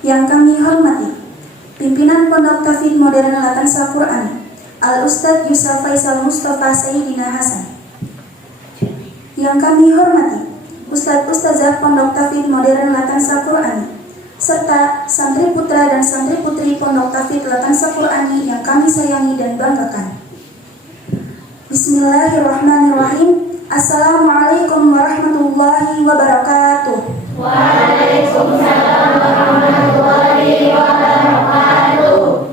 Yang kami hormati pimpinan Pondok Tahfidz Modern Latansa Qur'ani Al-Ustadz Yusuf Faisal Mustafa Sayyidina Hasan. Yang kami hormati Ustadz-Ustazah Pondok Tahfidz Modern Latansa Qur'ani serta santri putra dan santri putri Pondok Tahfidz Latansa Qur'ani yang kami sayangi dan banggakan. Bismillahirrahmanirrahim. Assalamualaikum warahmatullahi wabarakatuh. Waalaikumsalam warahmatullahi wabarakatuh.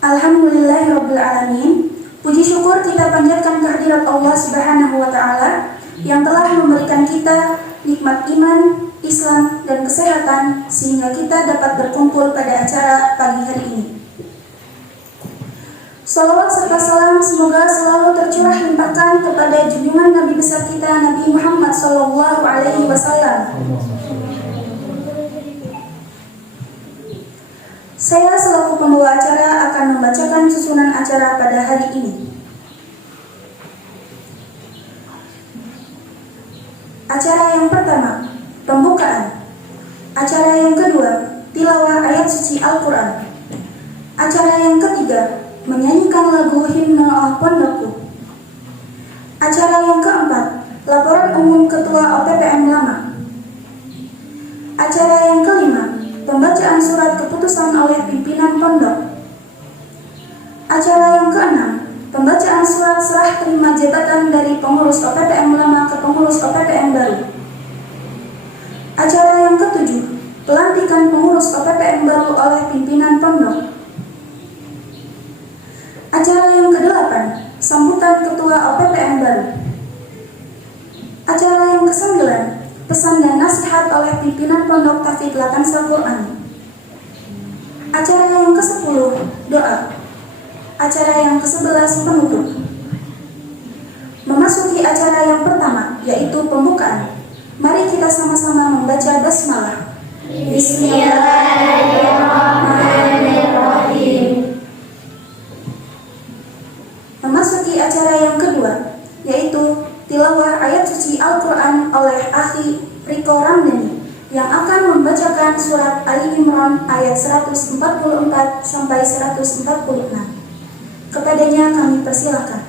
Alhamdulillahirabbil alamin. Puji syukur kita panjatkan kehadirat Allah Subhanahu wa taala yang telah memberikan kita nikmat iman, Islam dan kesehatan sehingga kita dapat berkumpul pada acara pagi hari ini. Salawat serta salam semoga selalu tercurah limpahkan kepada junjungan Nabi besar kita Nabi Muhammad SAW. Saya selaku pembawa acara akan membacakan susunan acara pada hari ini. Acara yang pertama, pembukaan. Acara yang kedua, tilawah ayat suci Al-Quran. Acara yang ketiga, menyanyikan lagu himne Al-Pondokku. Acara yang keempat, laporan umum Ketua OPPM Lama. Acara yang kelima, pembacaan surat keputusan oleh pimpinan pondok. Acara yang keenam, pembacaan surat serah terima jabatan dari pengurus OPPM Lama ke pengurus OPPM baru. Acara yang ketujuh, pelantikan pengurus OPPM baru oleh pimpinan pondok. Acara yang kedelapan, sambutan ketua OPPM baru. Acara yang kesembilan, pesan dan nasihat oleh pimpinan Pondok Tahfidz Latansa Qur'ani. Acara yang ke-10, doa. Acara yang ke-11, penutup. Memasuki acara yang pertama, yaitu pembukaan. Mari kita sama-sama membaca basmalah. Bismillahirrahmanirrahim. Memasuki acara yang kedua, yaitu tilawah ayat suci Al-Quran oleh Akhi Riko Ramdhani yang akan membacakan surat Ali Imran ayat 144 sampai 146. Kepadanya kami persilakan.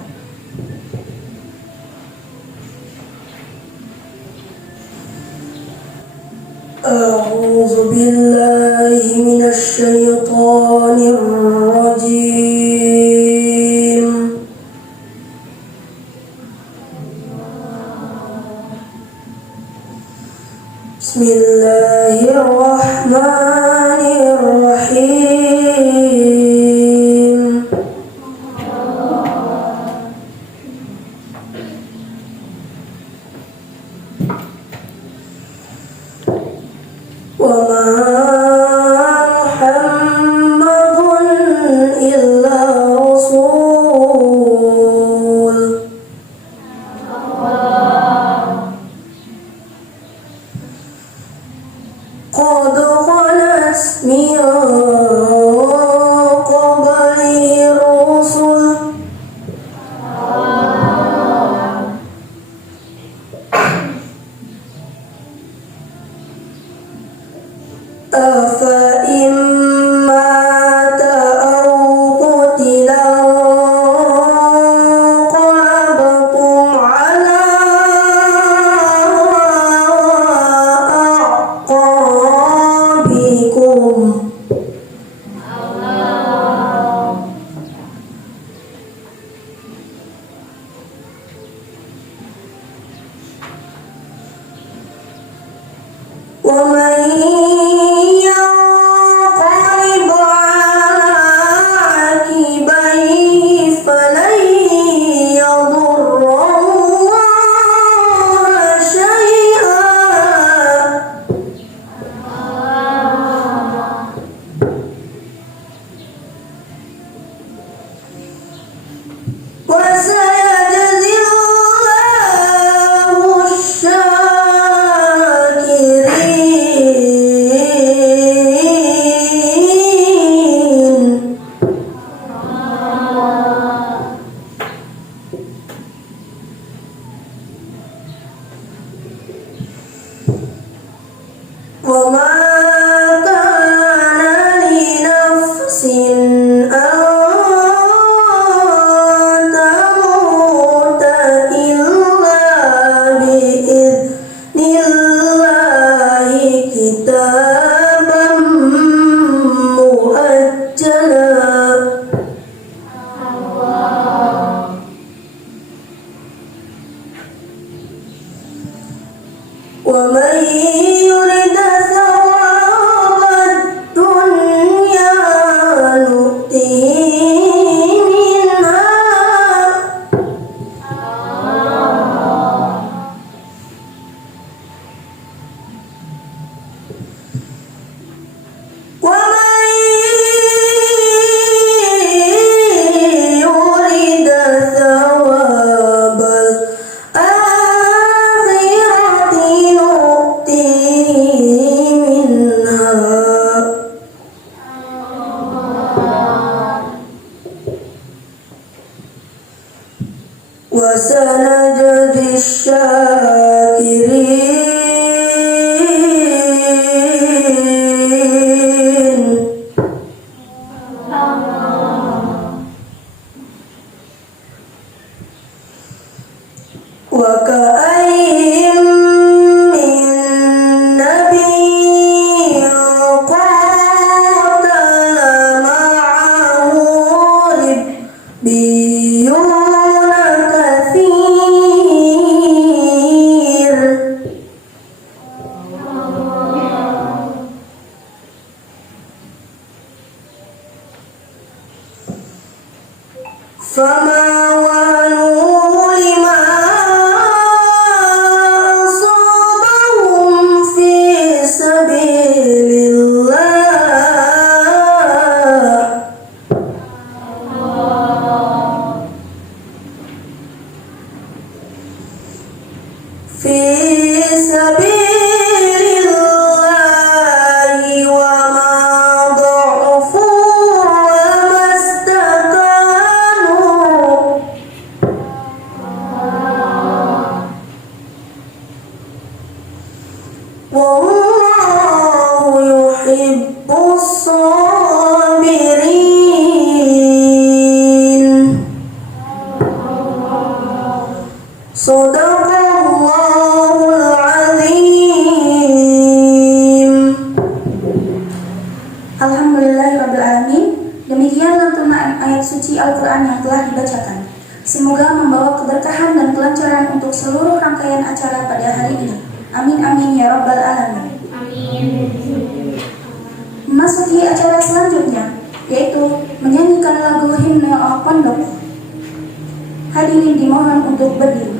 A'udzu billahi minasy syaithanir rajim. Bismillahirrahmanirrahim. Wa ma Muhammadun illa rasul. Qad khalat min qablihi rusul. Afa imma ta'aw qutilan qalabtum ala a'qabikum. Wa man yanqalib ala aqibaihi falan yadurra Allaha syai'an. Wa sayajzillahu asy-syakirin. فَمَا لِمَا أَصَابَهُمْ فِي سَبِيلِ اللَّهِ وَمَا ضَعُفُوا وَمَا اسْتَكَانُوا وَاللَّهُ يُحِبُّ الصَّابِرِينَ. Shadaqallahul azim. Alhamdulillahirrabbilalamin. Demikian lantunan ayat suci Al-Quran yang telah dibacakan. Semoga membawa keberkahan dan kelancaran untuk seluruh rangkaian acara pada hari ini. Amin amin ya rabbal alamin. Memasuki acara selanjutnya, yaitu menyanyikan lagu himne pondok. Hadirin dimohon untuk berdiri.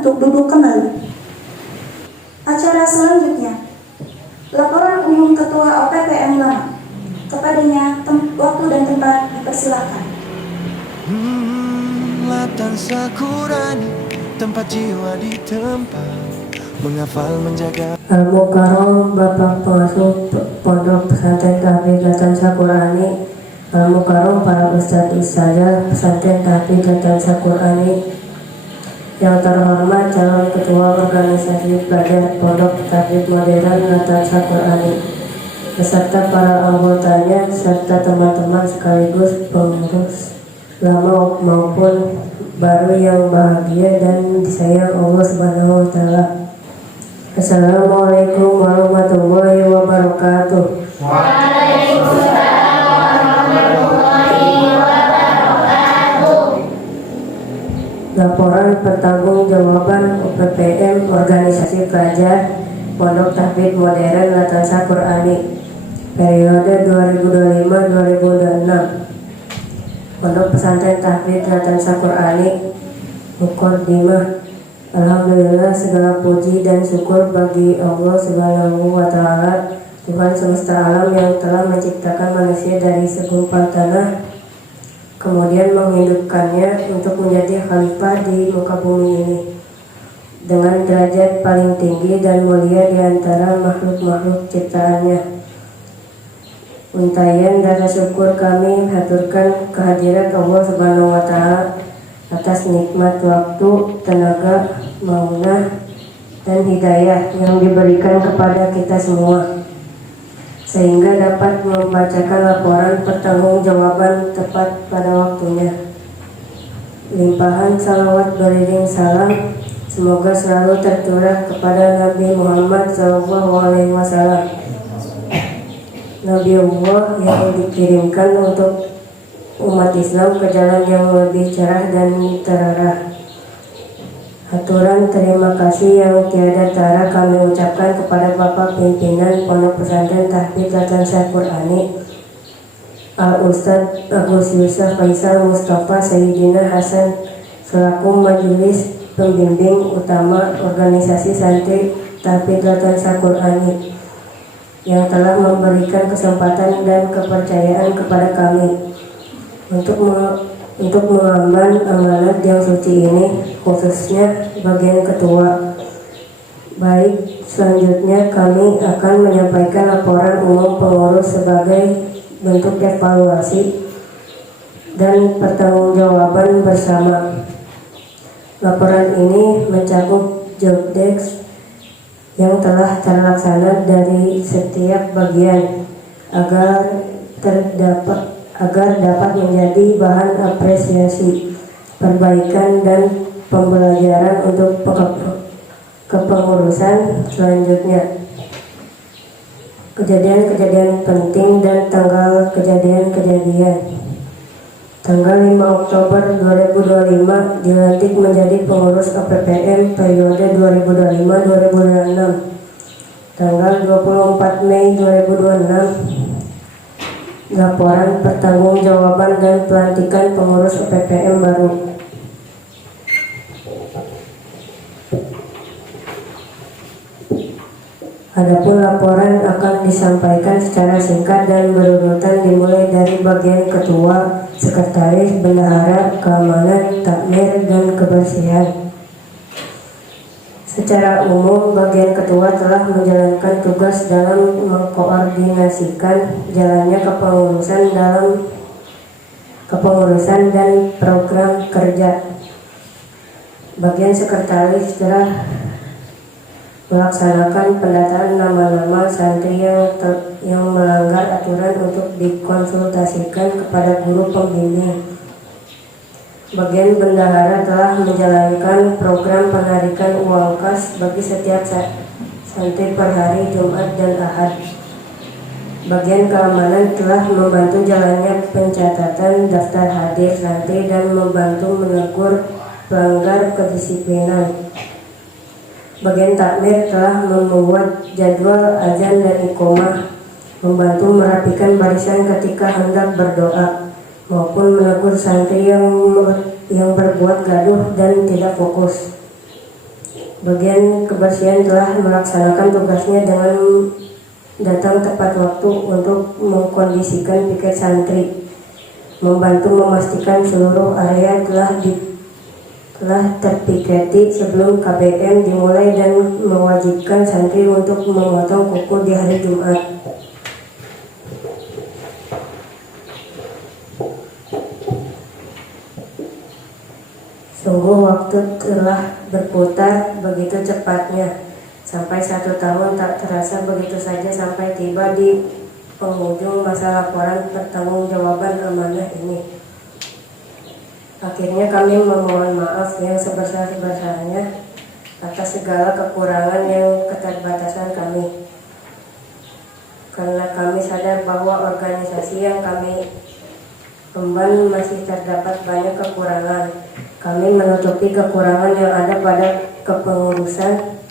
untuk duduk kembali. Acara selanjutnya, laporan umum Ketua OPPM Lama. Kepadanya waktu dan tempat dipersilakan. Latang Sakurani, tempat jiwa di tempat menghafal menjaga. Al-Mukarram Bapak Pengasuh Pondok Pesantren Tahfiz Latan Sakurani, Al-Mukarram para Ustadz Ustazah Pesantren Tahfiz Latan Sakurani, yang terhormat calon ketua organisasi pelajar Pondok Tahfiz Modern Latan Sakurani, beserta para anggotanya serta teman-teman sekaligus pengurus lama maupun baru yang bahagia dan disayang Allah Subhanahu wa taala. Assalamualaikum warahmatullahi wabarakatuh. Waalaikumsalam warahmatullahi wabarakatuh. Laporan pertanggungjawaban UPPM Organisasi Pelajar Pondok Tahfidz Modern Latansa Qur'ani periode 2025-2026. Pondok Pesantren Tahfidz Latansa Qur'ani Muqaddimah. Alhamdulillah, segala puji dan syukur bagi Allah Subhanahu wa taala, Tuhan semesta alam yang telah menciptakan manusia dari segumpal tanah, kemudian menghidupkannya untuk menjadi khalifah di muka bumi ini dengan derajat paling tinggi dan mulia di antara makhluk-makhluk ciptaannya. Untayan rasa syukur kami haturkan kehadirat Allah Subhanahu wa taala atas nikmat waktu, tenaga, maunah, dan hidayah yang diberikan kepada kita semua, sehingga dapat membacakan laporan pertanggungjawaban tepat pada waktunya. Limpahan salawat beriring salam semoga selalu tercurah kepada Nabi Muhammad SAW, Nabi Allah yang dikirimkan untuk umat Islam ke jalan yang lebih cerah dan terarah. Haturan terima kasih yang tiada tara kami ucapkan kepada Bapak Pimpinan Pondok Pesantren Tahfidz Latansa Qur'ani Al-Ustadz Agus Yusuf Faisal Mustafa Sayyidina Hasan selaku majelis pembimbing utama organisasi santri Tahfidz Latansa Qur'ani yang telah memberikan kesempatan dan kepercayaan kepada kami untuk mengemban amanat yang suci ini, khususnya bagian ketua. Baik, selanjutnya kami akan menyampaikan laporan umum pengurus sebagai bentuk evaluasi dan pertanggungjawaban bersama. Laporan ini mencakup job desk yang telah terlaksana dari setiap bagian agar dapat menjadi bahan apresiasi, perbaikan, dan pembelajaran untuk kepengurusan selanjutnya. Kejadian-kejadian penting dan tanggal kejadian-kejadian. Tanggal 5 Oktober 2025 dilantik menjadi pengurus OPPM periode 2025-2026. Tanggal 24 Mei 2026 laporan pertanggungjawaban dan pelantikan pengurus OPPM baru. Adapun laporan akan disampaikan secara singkat dan berurutan dimulai dari bagian ketua, sekretaris, bendahara, keamanan, takmir, dan kebersihan. Secara umum, bagian ketua telah menjalankan tugas dalam mengkoordinasikan jalannya kepengurusan dan program kerja. Bagian sekretaris telah melaksanakan pendataan nama-nama santri yang melanggar aturan untuk dikonsultasikan kepada guru pembimbing. Bagian bendahara telah menjalankan program penarikan uang kas bagi setiap santri per hari Jumat dan Ahad. Bagian keamanan telah membantu jalannya pencatatan daftar hadir santri dan membantu menegur pelanggar kedisiplinan. Bagian takmir telah membuat jadwal azan dan iqomah, membantu merapikan barisan ketika hendak berdoa, maupun menegur santri yang berbuat gaduh dan tidak fokus. Bagian kebersihan telah melaksanakan tugasnya dengan datang tepat waktu untuk mengkondisikan piket santri, membantu memastikan seluruh area telah terpiketi sebelum KBM dimulai dan mewajibkan santri untuk memotong kuku di hari Jumat. Sungguh waktu telah berputar begitu cepatnya, sampai 1 tahun tak terasa begitu saja sampai tiba di penghujung masa laporan pertanggungjawaban amanah ini. Akhirnya kami memohon maaf yang sebesar-besarnya atas segala kekurangan yang keterbatasan kami. Karena kami sadar bahwa organisasi yang kami emban masih terdapat banyak kekurangan. Kami menutupi kekurangan yang ada pada kepengurusan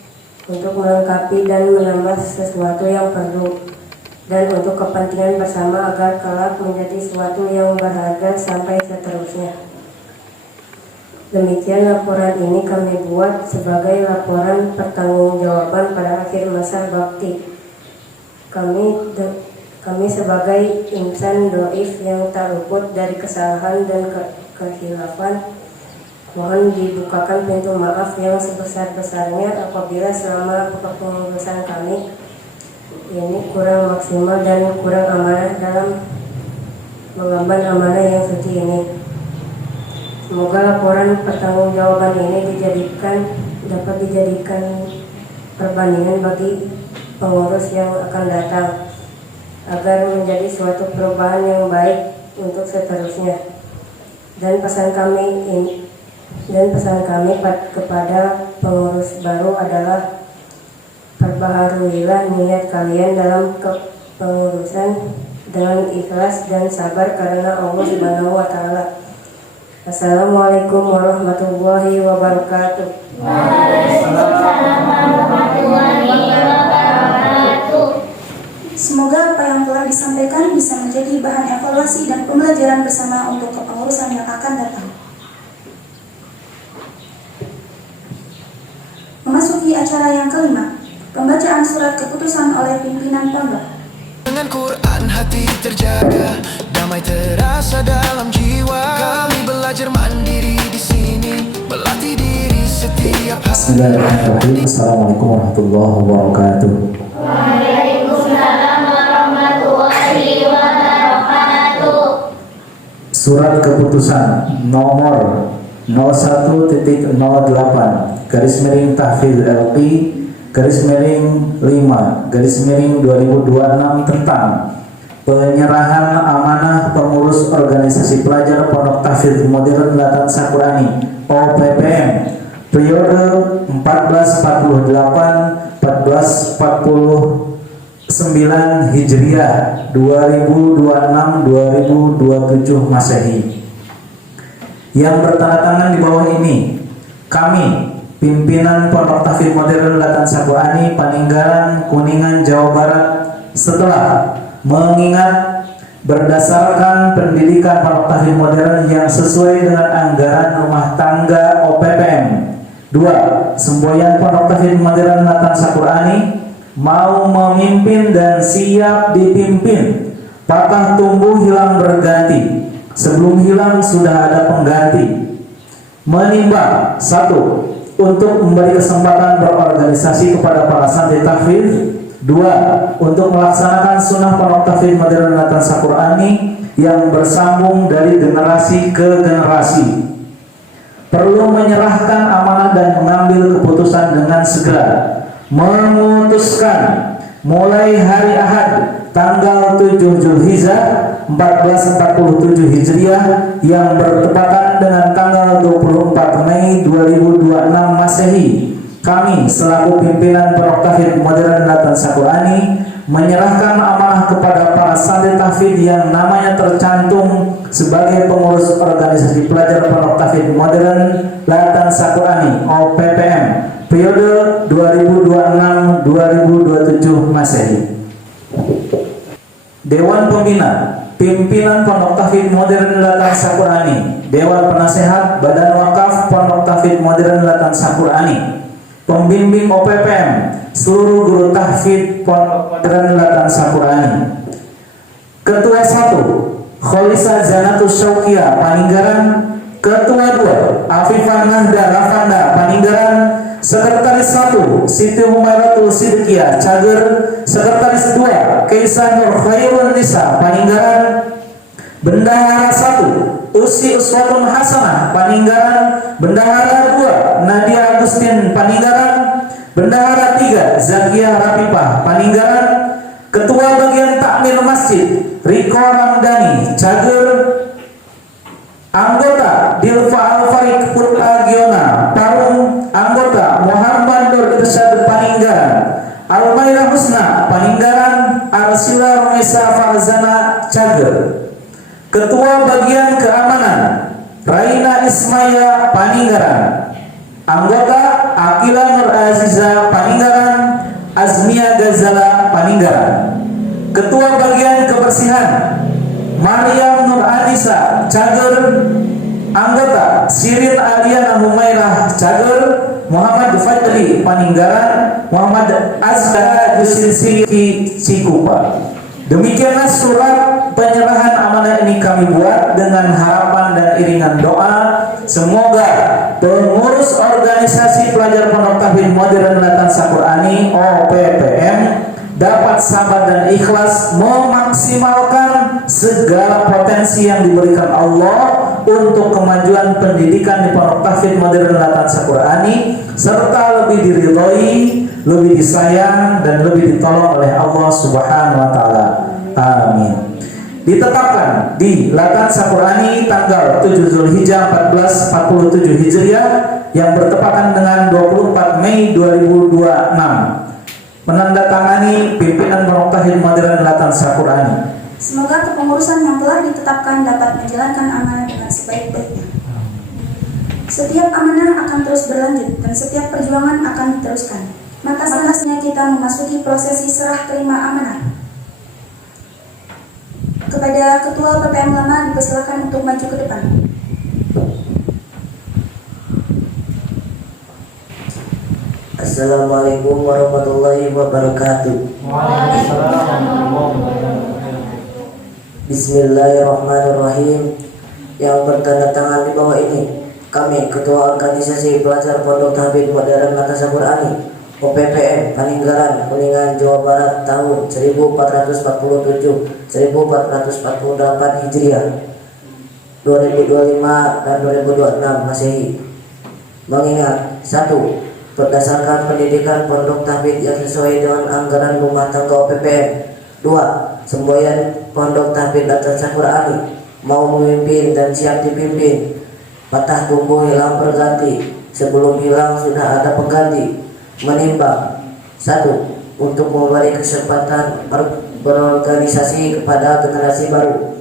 untuk melengkapi dan menambah sesuatu yang perlu, dan untuk kepentingan bersama agar kelak menjadi sesuatu yang berharga sampai seterusnya. Demikian laporan ini kami buat sebagai laporan pertanggungjawaban pada akhir masa bakti. Kami sebagai insan doif yang tak luput dari kesalahan dan kehilafan, mohon dibukakan pintu maaf yang sebesar-besarnya apabila selama kepengurusan kami ini kurang maksimal dan kurang amanah dalam mengemban amanah yang suci ini. Semoga laporan pertanggungjawaban ini dapat dijadikan perbandingan bagi pengurus yang akan datang, agar menjadi suatu perubahan yang baik untuk seterusnya. Dan pesan kami kepada pengurus baru adalah perbaharuilah niat kalian dalam kepengurusan dengan ikhlas dan sabar karena Allah Subhanahu wa Ta'ala. Assalamualaikum warahmatullahi wabarakatuh. Waalaikumsalam warahmatullahi wabarakatuh. Semoga apa yang telah disampaikan bisa menjadi bahan evaluasi dan pembelajaran bersama untuk kepengurusan yang akan datang. Memasuki acara yang kelima, pembacaan surat keputusan oleh pimpinan pondok. Dengan Quran hati terjaga, damai terasa dalam jiwa. Kami belajar mandiri di sini, melatih diri setiap hari. Bismillahirrahmanirrahim. Assalamualaikum warahmatullahi wabarakatuh. Waalaikumsalam warahmatullahi wabarakatuh. Surat keputusan nomor 01.08 garis miring tahfidz LP garis miring 5 garis miring 2026 tentang penyerahan amanah pengurus organisasi pelajar Pondok Tahfidz Modern Latansa Qurani OPPM periode 1448 1449 Hijriah 2026-2027 Masehi. Yang bertanda tangan di bawah ini, kami pimpinan Pondok Tahfidz Modern Latansa Qurani Paninggalan, Kuningan, Jawa Barat, setelah mengingat berdasarkan pendidikan Pondok Tahfidz Modern yang sesuai dengan anggaran rumah tangga OPPM 2, semboyan Pondok Tahfidz Modern Latansa Qurani mau memimpin dan siap dipimpin. Patah tumbuh hilang berganti, sebelum hilang sudah ada pengganti. Menimbang 1, untuk memberi kesempatan berorganisasi kepada para santri tahfidz. 2, untuk melaksanakan sunnah Pondok Tahfidz Modern Latansa Qurani yang bersambung dari generasi ke generasi. Perlu menyerahkan amanah dan mengambil keputusan dengan segera. Memutuskan mulai hari Ahad tanggal 7 Zulhijjah 1447 Hijriah yang bertepatan dengan tanggal 24 Mei 2026 Masehi, kami selaku pimpinan Pondok Tahfidz Modern Latansa Qurani menyerahkan amanah kepada para santri tahfidz yang namanya tercantum sebagai pengurus organisasi pelajar Pondok Tahfidz Modern Latansa Qurani OPPM periode 2026-2027 Masehi. Dewan Pembina Pimpinan Pondok Tahfidz Modern Latansa Qurani, Dewan Penasehat Badan Wakaf Pondok Tahfidz Modern Latansa Qurani, Pembimbing OPPM, seluruh guru tahfidz Pondok Modern Latansa Qurani. Ketua 1 Kholisah Zanatus Syauqiyah Paninggaran. Ketua 2 Afifah Nahda Rafanda Paninggaran. Sekretaris 1 Siti Humairatul Sidqiyah Cager. Sekretaris 2 Kaisar Nur Khairun Nisa Paninggaran. Bendahara 1 Usi Uswatun Hasanah Paninggaran. Bendahara 2 Nadia Agustin Paninggaran. Bendahara 3 Zakiyah Rapipah Paninggaran. Ketua Bagian Takmir Masjid Riko Ramdhani Cager. Anggota Dilfa Al-Farik Purpagiona Parung. Anggota Muhammad Nur Irsyad Paninggaran. Almaira Husna Paninggaran. Arsila Romesa Farzana Cager. Ketua Bagian Keamanan Raina Ismaya Paninggaran. Anggota Akila Nur Aziza Paninggaran. Azmia Gazala Paninggaran. Ketua Bagian Kebersihan Maryam Nur Anissa Cager. Anggota Sirin Aliana Humairah Cager. Muhammad Fadli Paninggaran. Muhammad Azhar Yusri Cikupa. Demikianlah surat penyerahan amanah ini kami buat dengan harapan dan iringan doa. Semoga pengurus organisasi pelajar Pondok Tahfidz Modern Latansa Qur'ani OPPM dapat sabar dan ikhlas memaksimalkan segala potensi yang diberikan Allah untuk kemajuan pendidikan di Pondok Tahfidz Modern Latansa Qur'ani, serta lebih diridhoi, lebih disayang, dan lebih ditolong oleh Allah Subhanahu wa Ta'ala. Amin. Ditetapkan di Latansa Qur'ani tanggal 7 Zulhijjah 1447 Hijriah yang bertepatan dengan 24 Mei 2026, menandatangani pimpinan Pondok Tahfidz Modern Latansa Qur'ani. Semoga kepengurusan yang telah ditetapkan dapat menjalankan amanah dengan sebaik-baiknya. Setiap amanah akan terus berlanjut dan setiap perjuangan akan diteruskan. Maka selanjutnya kita memasuki prosesi serah terima amanah. Kepada Ketua PPM Lama dipersilakan untuk maju ke depan. Assalamualaikum warahmatullahi wabarakatuh. Bismillahirrahmanirrahim. Yang bertanda tangan di bawah ini, kami Ketua Organisasi Pelajar Pondok Tahfidz Modern Latansa Qur'ani OPPM Paninggaran, Kuningan, Jawa Barat tahun 1447-1448 Hijriah, 2025 dan 2026 Masehi. Mengingat 1. Berdasarkan pendidikan Pondok Tahfidz yang sesuai dengan anggaran rumah tangga OPPM. 2. Semboyan Pondok Tahfidz Latansa Qur'ani mau memimpin dan siap dipimpin. Patah tumbuh hilang berganti, sebelum hilang sudah ada pengganti. Menimbang 1. Untuk memberi kesempatan berorganisasi kepada generasi baru.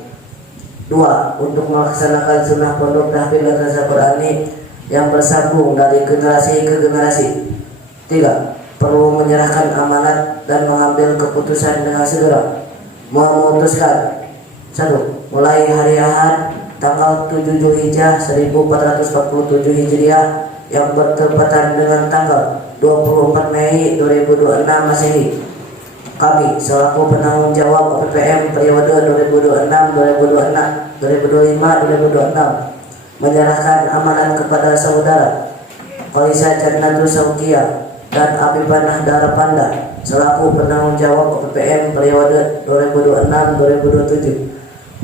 2. Untuk melaksanakan sunnah Pondok Tahfidz Latansa Qur'ani yang bersambung dari generasi ke generasi. 3. Perlu menyerahkan amanat dan mengambil keputusan dengan segera. Memutuskan 1. Mulai hari Ahad tanggal 7 Zulhijjah 1447 Hijriah yang bertepatan dengan tanggal 24 Mei 2026 Masehi, kami selaku penanggung jawab OPPM periode 2025-2026 menyerahkan amanat kepada saudara Qalisa Jannatul Sauqiyah dan Abibanah Darapanda selaku penanggung jawab OPPM periode 2026-2027.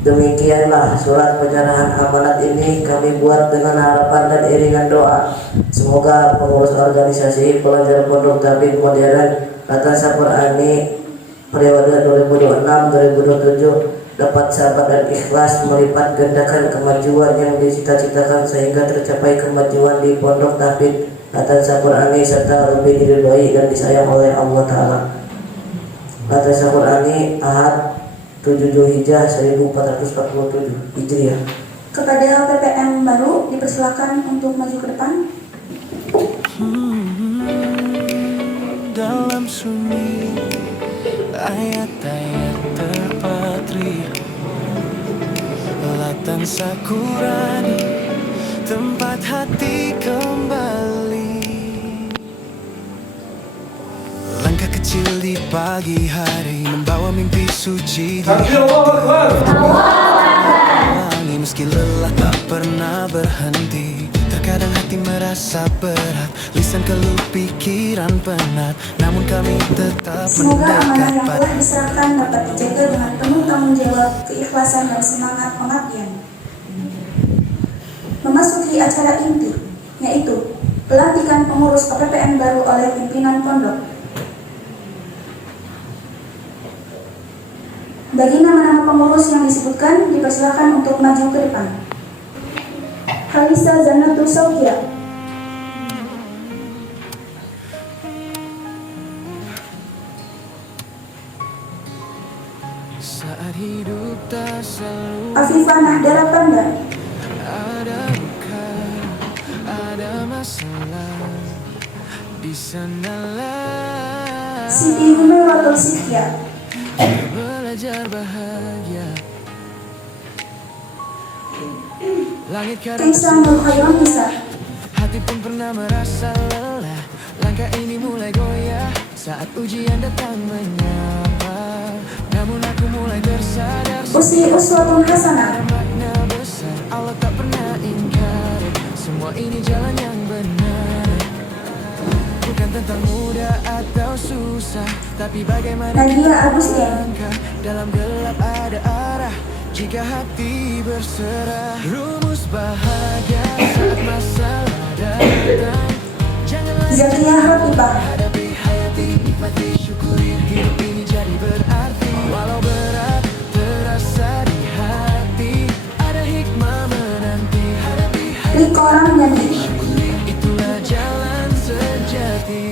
Demikianlah surat penyerahan amanat ini kami buat dengan harapan dan iringan doa. Semoga pengurus organisasi pelajar Pondok Tahfidz Modern Latansa Qur'ani periode 2026-2027 dapat sabar dan ikhlas melipat gandakan kemajuan yang dicita-citakan sehingga tercapai kemajuan di Pondok Tahfidz Latansa Qur'ani serta lebih diridhoi dan disayang oleh Allah Ta'ala. Latansa Qur'ani Ahad 7 Zulhijjah 1447 Hijriah. Kepada PPM baru dipersilakan untuk maju ke depan. Dalam sunyi ayat-ayat terpatri Latansa Qur'ani tempat hati kembali. Langkah kecil di pagi hari membawa mimpi suci di hati. Wangi meski lelah tak pernah berhenti. Terkadang hati merasa berat, lisan keluh pikiran penat, namun kami tetap Semoga amanah mendekat yang pada. telah diserahkan dapat dijaga dengan penuh tanggung jawab, keikhlasan dan semangat pengabdian. Memasuki acara inti, yaitu pelantikan pengurus OPPM baru oleh pimpinan pondok. Bagi nama-nama pengurus yang disebutkan, dipersilakan untuk maju ke depan. Halisa Zanatul Saukia. Saat hidup tak selalu Afifah Nahdara Panda. ada duka, ada masalah, di sanalah Siti Nurul Sifya. belajar bahagia. Langit kadang Kaisa Nur Khairul Nisa. hati pun pernah merasa lelah. Langkah ini mulai goyah saat ujian datang menyapa. Namun aku mulai tersadar Usi Uswatun Hasanah. makna besar Allah tak pernah ingkar. Semua ini jalan yang benar, bukan tentang mudah atau susah, tapi bagaimana Nadia Agustin. langkah dalam gelap ada arah. Jika hati berserah, rumus bahagia saat masalah datang. Janganlah Zakia Hafifah. hadapi hayati, nikmati, syukuri hidup ini jadi berarti. Walau berat terasa di hati, ada hikmah menanti. Hadapi hayati, Riko Ramdhani. itulah jalan sejati.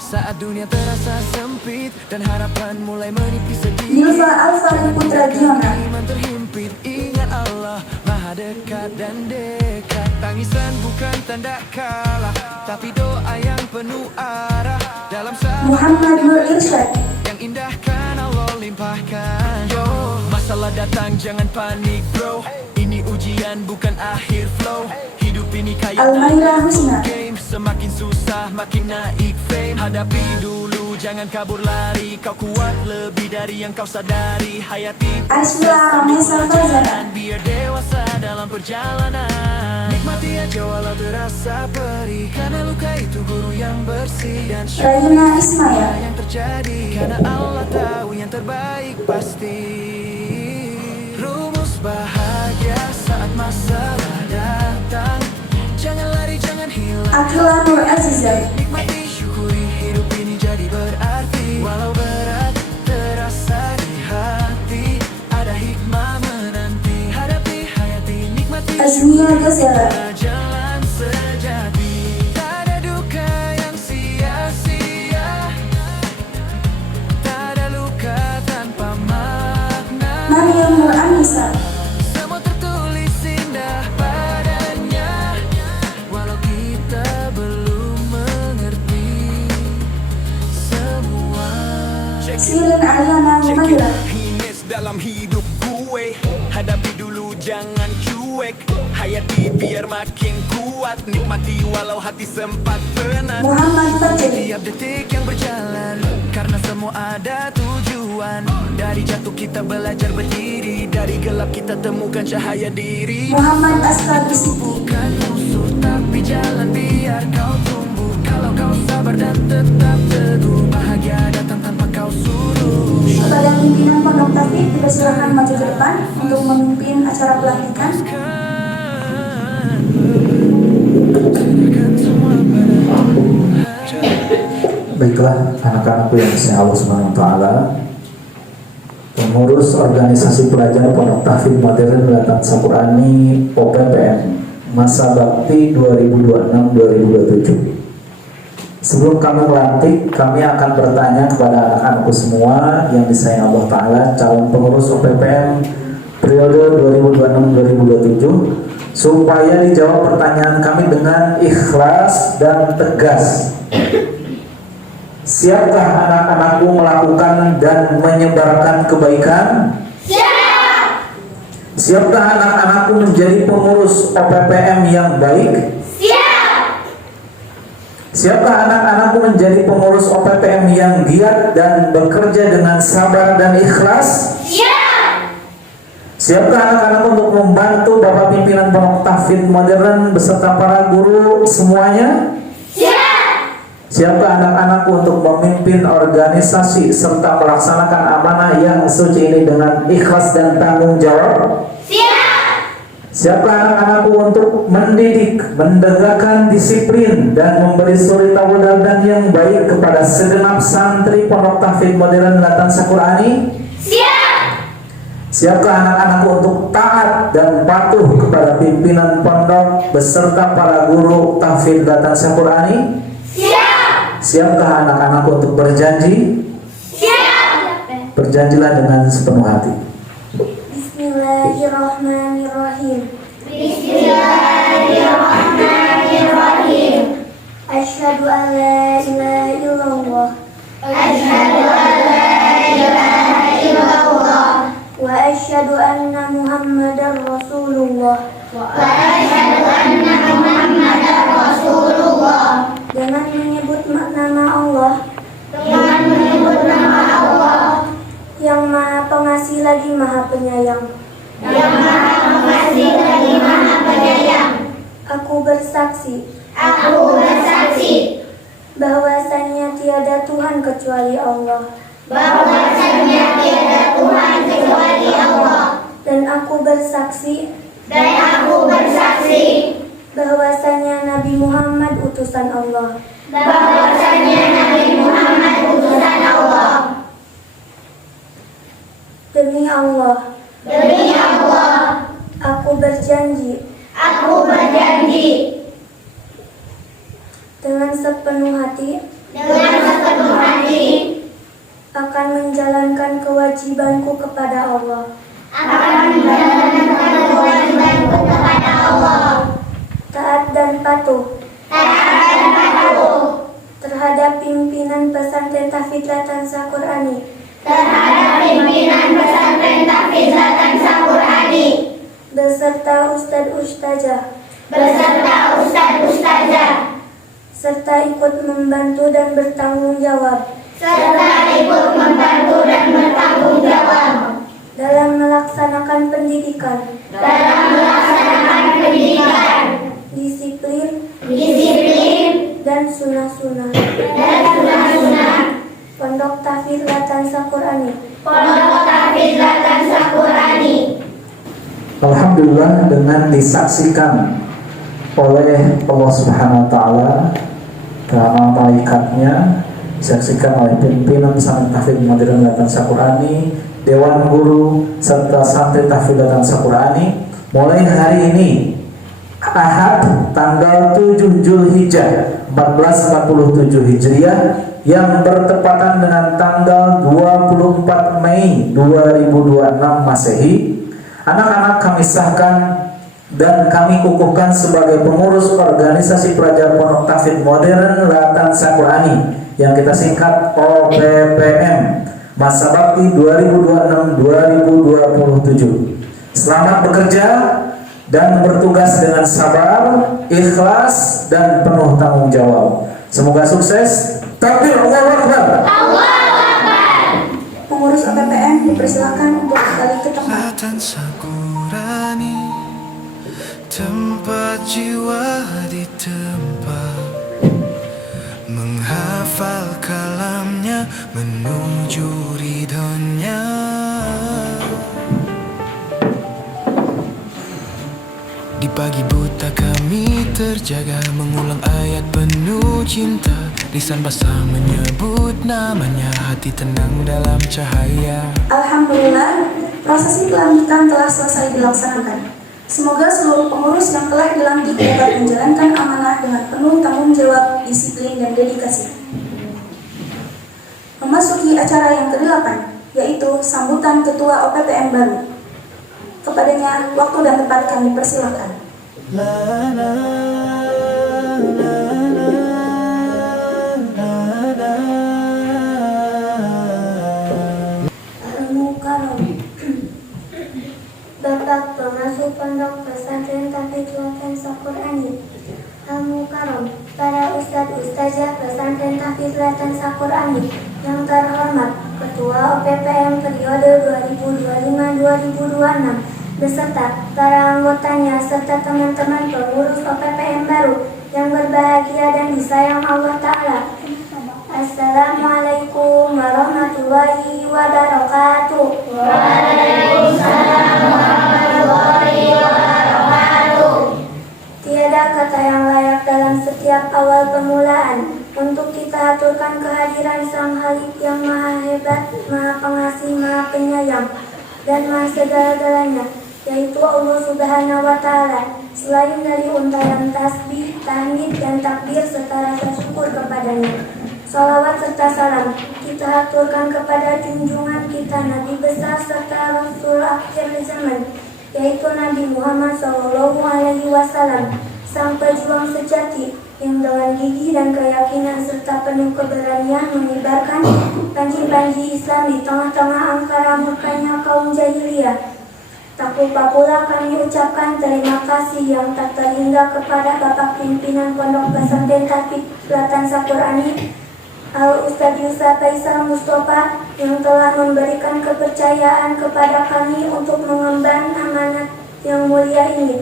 Saat dunia terasa sempit dan harapan mulai menipis sedikit, Nilva Alfari Putra Giona. iman terhimpit, ingat Allah maha dekat dan dekat. Tangisan bukan tanda kalah, tapi doa yang penuh arah. Dalam saat Muhammad Nur Irsyad. yang indah kan Allah limpahkan. Yo, masalah datang jangan panik bro, ini ujian bukan akhir flow. Hidup ini kayak Almaira Husna. game, semakin susah makin naik fame. Hadapi dulu jangan kabur lari, kau kuat lebih dari yang kau sadari. Hayati Aisla Ramesa Fazana. biar dewasa dalam perjalanan. Nikmati aja walau terasa perih, karena luka itu guru yang bersih. Dan Raina Ismail. yang terjadi, karena Allah tahu yang terbaik pasti. Rumus bahagia saat masalah datang, jangan lari, jangan hilang. Akila Nur Azizah. Nikmati, syukuri hidup ini jadi berarti. Walau berat terasa di hati, ada hikmah menanti. Hadapi hayati, nikmati, Azmia Gazela. jalan sejati. Tak ada duka yang sia-sia, tak ada luka tanpa makna. Maryam Nur Anissa. Semua tertulis indah padanya, walau kita belum mengerti semua. Sirin Aliana Humaira. Hines dalam hidup gue, hadapi dulu jangan cuek. Hayati biar makin kuat, nikmati walau hati sempat penat. Muhammad Fajri. Tiap detik yang berjalan, karena semua ada tujuan. Dari jatuh kita belajar berdiri, dari gelap kita temukan cahaya diri. Muhammad Asqar Siti. Bukan musuh tapi jalan biar kau tumbuh. Kalau kau sabar dan tetap teguh, bahagia datang tanpa kau suruh. Kepada pimpinan Pondok Tafid, dipersilakan maju ke depan untuk memimpin acara pelantikan. Baiklah anak-anakku yang disayang Allah Subhanahu wa taala, pengurus organisasi pelajar Pondok Tahfidz Modern Latan Sakurani OPPM masa bakti 2026-2027. Sebelum kami melantik, kami akan bertanya kepada anak-anakku semua yang disayang Allah taala, calon pengurus OPPM periode 2026-2027, supaya dijawab pertanyaan kami dengan ikhlas dan tegas. Siapkah anak-anakku melakukan dan menyebarkan kebaikan? Siap. Siapkah anak-anakku menjadi pengurus OPPM yang baik? Siap. Siapkah anak-anakku menjadi pengurus OPPM yang giat dan bekerja dengan sabar dan ikhlas? Siap. Siapkah anak-anak untuk membantu Bapak Pimpinan Pondok Tahfidz Modern beserta para guru semuanya? Siap. Siapkah anak-anakku untuk memimpin organisasi serta melaksanakan amanah yang suci ini dengan ikhlas dan tanggung jawab? Siap. Siapkah anak-anakku untuk mendidik, menegakkan disiplin, dan memberi suri tauladan yang baik kepada segenap santri Pondok Tahfidz Modern Latansa Qur'ani? Siap. Siapkah anak-anakku untuk taat dan patuh kepada pimpinan pondok beserta para guru tahfidz Latansa Qur'ani? Siap. Siapkah anak-anakku untuk berjanji? Siap. Berjanjilah dengan sepenuh hati. Bismillahirrahmanirrahim. Bismillahirrahmanirrahim. Asyhadu an la ilaha illallah Asyhadu an la ilaha illallah wa asyhadu anna Muhammadar Rasulullah. wa asyhadu anna Muhammadar Rasulullah. Dengan menyebut nama Allah Dengan menyebut nama Allah yang Maha Pengasih lagi Maha Penyayang. yang Maha Pengasih lagi Maha Penyayang. Aku bersaksi Aku bersaksi bahwasanya tiada Tuhan kecuali Allah, bahwasanya tiada Tuhan kecuali Allah, dan aku bersaksi dan aku bersaksi bahwasanya Nabi Muhammad utusan Allah. bahwasanya Nabi Muhammad utusan Allah. Demi Allah, Demi Allah, aku berjanji aku berjanji dengan sepenuh hati dengan sepenuh hati akan menjalankan kewajibanku kepada Allah, akan menjalankan kewajibanku kepada Allah, taat dan patuh taat dan patuh terhadap pimpinan pesantren Tahfidz Latansa Qur'ani terhadap pimpinan pesantren Tahfidz Latansa Qur'ani beserta ustadz-ustazah, beserta ustadz-ustazah, serta ikut membantu dan bertanggung jawab serta ikut membantu dan bertanggung jawab dalam melaksanakan pendidikan, dalam melaksanakan pendidikan, disiplin, disiplin, dan sunnah-sunnah dan sunnah-sunnah Pondok Tahfidz Latansa Qur'ani. Pondok Tahfidz Latansa Qur'ani. Alhamdulillah, dengan disaksikan oleh Allah Subhanahu wa taala karena malaikatnya, disaksikan oleh pimpinan pesantren Tahfidz Modern Latansa Qur'ani, dewan guru serta santri Tahfidz Latansa Qur'ani, mulai hari ini Ahad tanggal 7 Zulhijjah 1447 Hijriah yang bertepatan dengan tanggal 24 Mei 2026 Masehi, anak-anak kami sahkan dan kami kukuhkan sebagai pengurus organisasi pelajar Pondok Tahfidz Modern Latansa Qur'ani yang kita singkat OPPM, masa bakti 2026-2027. Selamat bekerja dan bertugas dengan sabar, ikhlas, dan penuh tanggung jawab. Semoga sukses. Takbir, Allahu Akbar. Pengurus OPPM dipersilakan untuk kembali ke tempat. Latansa Qur'ani, tempat jiwa ditempa, menghafal kalamnya menuju ridhonya. Di pagi buta kami terjaga, mengulang ayat penuh cinta, lisan basah menyebut namanya, hati tenang dalam cahaya. Alhamdulillah, prosesi pelantikan telah selesai dilaksanakan. Semoga seluruh pengurus yang telah dilantik dapat menjalankan amanah dengan penuh tanggung jawab, disiplin, dan dedikasi. Memasuki acara yang ke-8, yaitu sambutan Ketua OPPM baru. Kepadanya, waktu dan tempat kami persilakan. Al-Mukarram, Bapak Pengasuh Pondok Pesantren Tahfidz Latansa Qur'ani. Al-Mukarram, para ustadz-ustazah Pesantren Tahfidz Latansa Qur'ani yang terhormat, Ketua OPPM periode 2025-2026 beserta para anggotanya serta teman-teman pengurus OPPM baru yang berbahagia dan disayang Allah Ta'ala. Assalamualaikum warahmatullahi wabarakatuh. Waalaikumsalam warahmatullahi wabarakatuh. kata yang layak dalam setiap awal permulaan, untuk kita aturkan kehadiran Sang Halik yang Maha Hebat, Maha Pengasih, Maha Penyayang, dan Maha segala-galanya, yaitu Allah Subhanahu wa Ta'ala, selain dari untayan tasbih, tahmid, dan takbir serta rasa syukur kepadanya. Salawat serta salam kita aturkan kepada junjungan kita Nabi besar serta Rasul akhir zaman, yaitu Nabi Muhammad SAW, sang pejuang sejati yang dengan gigih dan keyakinan serta penuh keberanian menyebarkan panji-panji Islam di tengah-tengah angkara murkanya kaum jahiliyah. Tak lupa pula kami ucapkan terima kasih yang tak terhingga kepada Bapak Pimpinan Pondok Pesantren Tahfidz Latansa Qur'ani Al-Ustadz Yusuf Faisal Mustafa yang telah memberikan kepercayaan kepada kami untuk mengemban amanat yang mulia ini.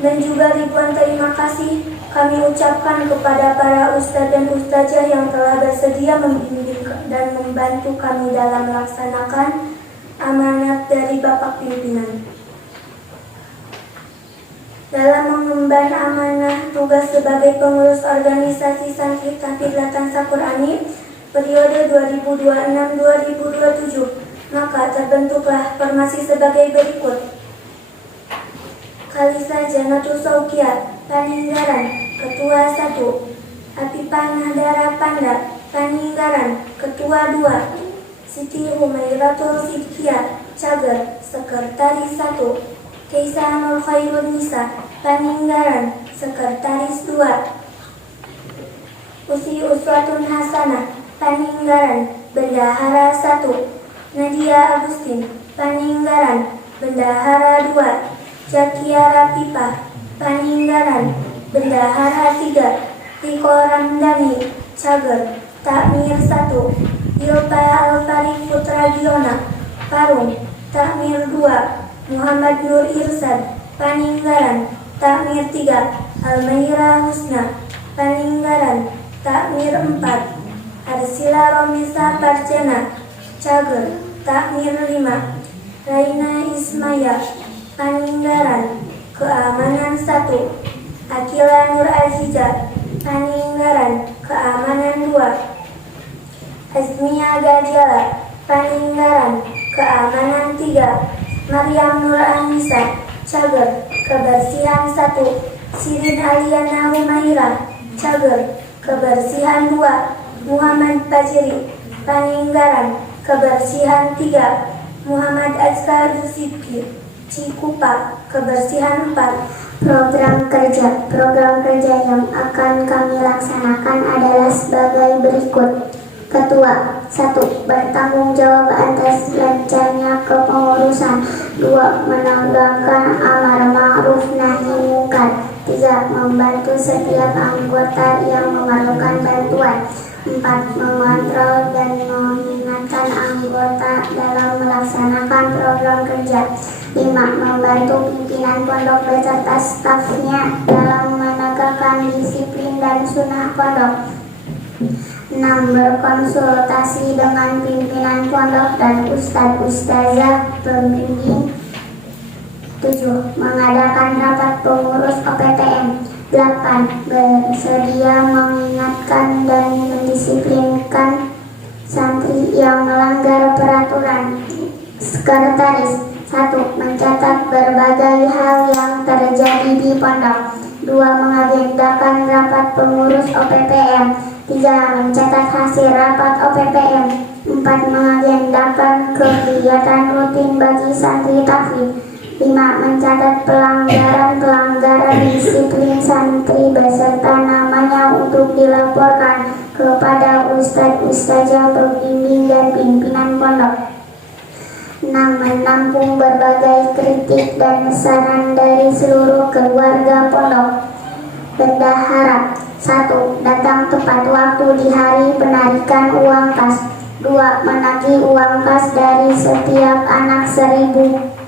Dan juga ribuan terima kasih kami ucapkan kepada para ustadz dan ustazah yang telah bersedia membimbing dan membantu kami dalam melaksanakan amanat dari Bapak Pimpinan. Dalam mengemban amanah tugas sebagai pengurus organisasi Santri Tahfidz Latansa Qur'ani periode 2026-2027, maka terbentuklah formasi sebagai berikut. Kalisa Janatul Saukia, Paninggaran, Ketua 1. Apipah Nahdara Panda, Paninggaran, Ketua 2. Siti Humairatul Sidkia, Cager, Sekretaris 1. Keisa Nur Khairun Nisa, Paninggaran, Sekretaris 2. Usi Uswatun Hasanah, Paninggaran, Bendahara 1. Nadia Agustin, Paninggaran, Bendahara 2. Jakia Rapipah, Paninggaran, Bendahara 3. Riko Ramdhani, Cager, Takmir 1. Ilpa Alfari Putra Giona, Parung, Takmir 2. Muhammad Nur Irsad, Paninggaran, Takmir 3. Almaira Husna, Paninggaran, Takmir 4. Arsila Romisa Parcena, Cager, Takmir 5. Raina Ismaya, Paninggaran, Keamanan 1. Akila Nur Aziza, Paninggaran, Keamanan 2. Azmia Gajala, Paninggaran, Keamanan 3. Maryam Nur Anissa, Cager, Kebersihan 1. Sirin Aliana Humaira, Cager, Kebersihan 2. Muhammad Fajri, Paninggaran, Kebersihan 3. Muhammad Azkar Sidki, Cikupa, Kebersihan 4. Program kerja yang akan kami laksanakan adalah sebagai berikut. Ketua 1. Bertanggung jawab atas lancarnya kepengurusan. 2. Menegakkan amar ma'ruf nahi munkar. 3. Membantu setiap anggota yang memerlukan bantuan. 4. Mengontrol dan mengingatkan anggota dalam melaksanakan program kerja. 5. Membantu pimpinan pondok beserta stafnya dalam menegakkan disiplin dan sunnah pondok. 6. Berkonsultasi dengan pimpinan pondok dan ustadz-ustazah pembimbing. 7. Mengadakan rapat pengurus OPTN. 8. Bersedia mengingatkan dan mendisiplinkan santri yang melanggar peraturan. Sekretaris 1. Mencatat berbagai hal yang terjadi di pondok. 2. Mengagendakan rapat pengurus OPPM. 3. Mencatat hasil rapat OPPM. 4. Mengagendakan kegiatan rutin bagi santri tahfidz. 5. Mencatat pelanggaran disiplin santri beserta namanya untuk dilaporkan kepada ustadz-ustazah pembimbing dan pimpinan pondok. 6. Menampung berbagai kritik dan saran dari seluruh keluarga pondok. Bendahara 1. Datang tepat waktu di hari penarikan uang kas. 2. Menagih uang kas dari setiap anak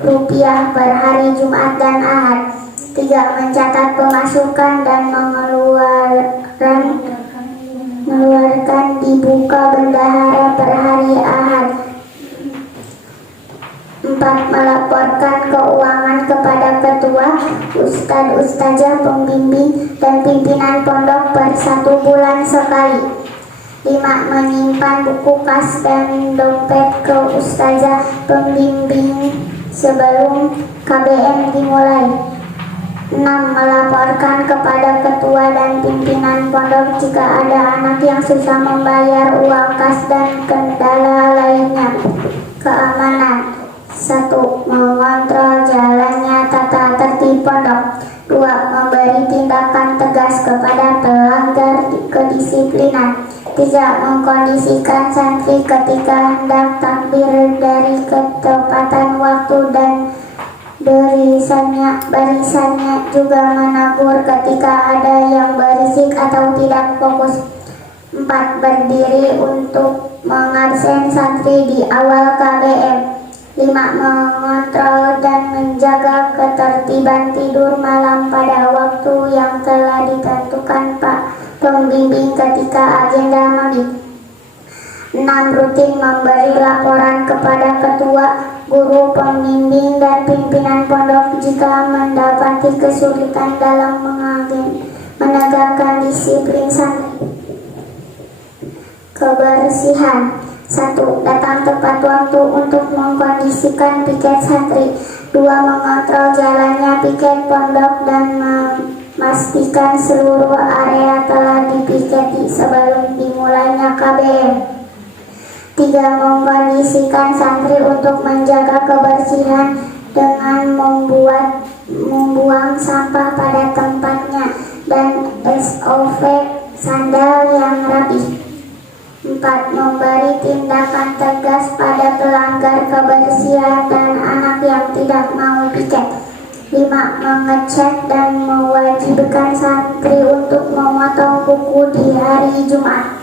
Rp1.000 per hari Jumat dan Ahad. 3. Mencatat pemasukan dan mengeluarkan dibuka bendahara per hari Ahad. 4. Melaporkan melaporkan keuangan kepada ketua, ustadzah pembimbing, dan pimpinan pondok per 1 bulan sekali. 5. Menyimpan buku kas dan dompet ke ustadzah pembimbing sebelum KBM dimulai. 6. Melaporkan kepada ketua dan pimpinan pondok jika ada anak yang susah membayar uang kas dan kendala lainnya. Keamanan. 1. Mengontrol jalannya tata tertib pondok. 2. Memberi tindakan tegas kepada pelanggar kedisiplinan. 3. Mengkondisikan santri ketika hendak takbir dari ketepatan waktu dan barisannya juga menegur ketika ada yang berisik atau tidak fokus. 4. Berdiri untuk mengabsen santri di awal KBM. 5. Mengontrol dan menjaga ketertiban tidur malam pada waktu yang telah ditentukan Pak Pembimbing ketika agenda mabit. 6. Rutin memberi laporan kepada ketua, guru, pembimbing, dan pimpinan pondok jika mendapati kesulitan dalam menegakkan disiplin santri. Kebersihan. 1. Datang tepat waktu untuk mengkondisikan piket santri. 2. Mengontrol jalannya piket pondok dan memastikan seluruh area telah dipiketi sebelum dimulainya KBM. 3. Mengkondisikan santri untuk menjaga kebersihan dengan membuang sampah pada tempatnya dan SOP sandal yang rapi. 4. Memberi tindakan tegas pada pelanggar kebersihan dan anak yang tidak mau piket. 5. Mengecek dan mewajibkan santri untuk memotong kuku di hari Jumat.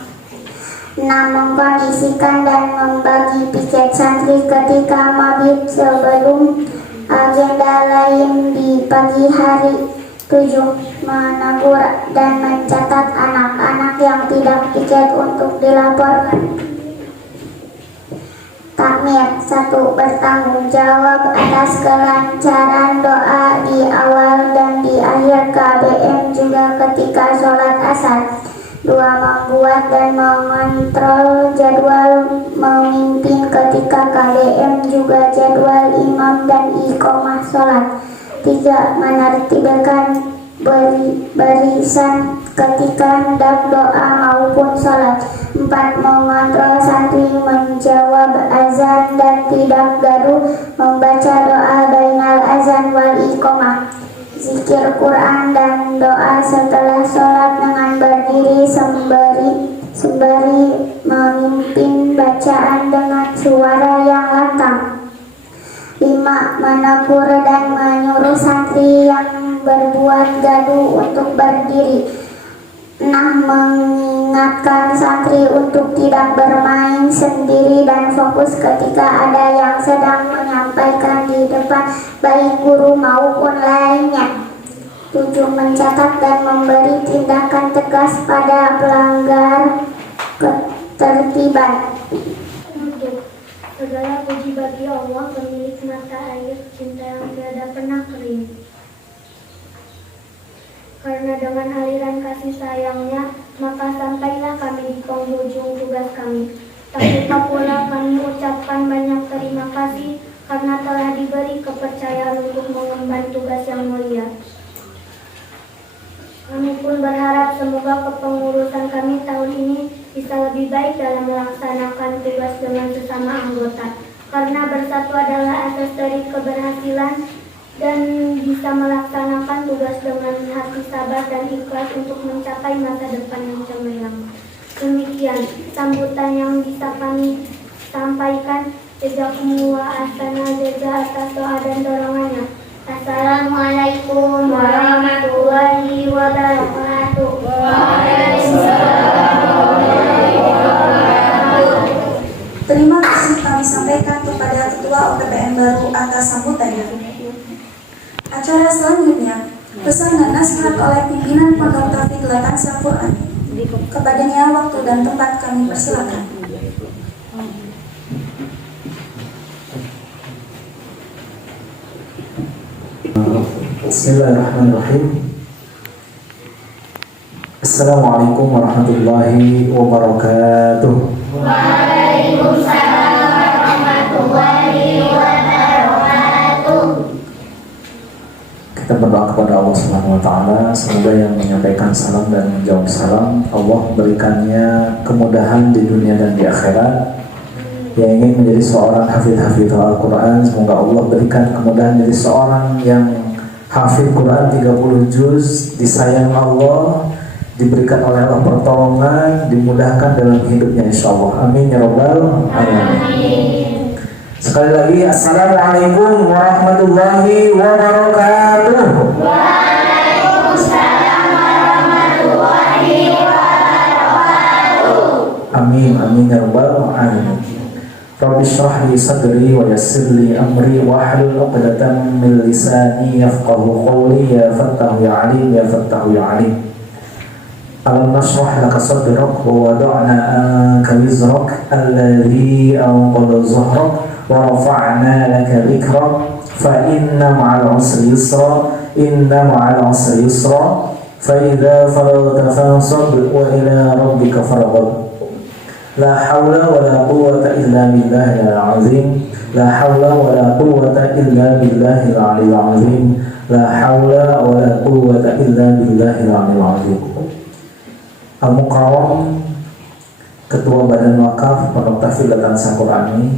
6. Mengkondisikan dan membagi piket santri ketika mabit sebelum agenda lain di pagi hari. 7. Menegur dan mencatat anak-anak yang tidak piket untuk dilaporkan. Takmir. 1. Bertanggung jawab atas kelancaran doa di awal dan di akhir KBM juga ketika sholat asar. 2. Membuat dan mengontrol jadwal memimpin ketika KBM juga jadwal imam dan iqomah sholat. 3. Menertibkan barisan ketika hendak doa maupun sholat. 4. Mengontrol santri menjawab azan dan tidak gaduh membaca doa bainal azan wal iqomah. Zikir Quran dan doa setelah sholat dengan berdiri sembari memimpin bacaan dengan suara yang lantang. 5. Menegur dan menyuruh santri yang berbuat gaduh untuk berdiri. 6. Mengingatkan santri untuk tidak bermain sendiri dan fokus ketika ada yang sedang menyampaikan di depan baik guru maupun lainnya. 7. Mencatat dan memberi tindakan tegas pada pelanggar ketertiban. Segala puji bagi Allah, pemilik mata air cinta yang tiada pernah kering. Karena dengan aliran kasih sayangnya, maka sampailah kami di penghujung tugas kami. Tak lupa pula kami ucapkan banyak terima kasih karena telah diberi kepercayaan untuk mengemban tugas yang mulia. Kami pun berharap semoga kepengurusan kami tahun ini bisa lebih baik dalam melaksanakan tugas dengan sesama anggota. Karena bersatu adalah asas dari keberhasilan dan bisa melaksanakan tugas dengan hati sabar dan ikhlas untuk mencapai masa depan yang cemerlang. Demikian sambutan yang bisa kami sampaikan. Jazakumullah ahsanal jazaa atas doa dan dorongannya. Assalamualaikum warahmatullahi wabarakatuh. Terima kasih kami sampaikan kepada Ketua OPPM baru atas sambutannya. Acara selanjutnya, pesan dan nasihat oleh pimpinan Pondok Tahfidz Latansa Quran. Kepadanya waktu dan tempat kami persilakan. Bismillahirrahmanirrahim. Assalamualaikum warahmatullahi wabarakatuh. Waalaikumsalam warahmatullahi wabarakatuh. Kita berdoa kepada Allah Subhanahu wa taala, semoga yang menyampaikan salam dan menjawab salam Allah berikannya kemudahan di dunia dan di akhirat. Yang ingin menjadi seorang hafidh Al-Quran, semoga Allah berikan kemudahan menjadi seorang yang hafidh Quran 30 juz, disayang Allah, diberikan oleh Allah pertolongan, dimudahkan dalam hidupnya insyaallah. Amin ya rabbal alamin. Sekali lagi, assalamualaikum warahmatullahi wabarakatuh. Waalaikumsalam warahmatullahi wabarakatuh. Amin amin ya rabbal alamin. Rabbi shrah li sadri wa yassir li amri wa hlul 'uqdatam min lisani yafqahu qawli. Ya fattahu ya alim, ya fattahu ya alim. Alam nashrah laka sadrak wa wada'na anka wizrak alladhi anqadha zahrak wa rafa'na laka dhikrak fa inna ma'al 'usri yusra, inna ma'al 'usri yusra, fa idza faragta fansab wa ila rabbika farghab. La hawla wa la quwwata illa billahil azim. La hawla wa la quwwata illa billahil aliyil azim. La hawla wa la quwwata illa billahil aliyil azim. Al-Mukarram Ketua Badan Wakaf Pondok Tahfidz Latansa Qurani,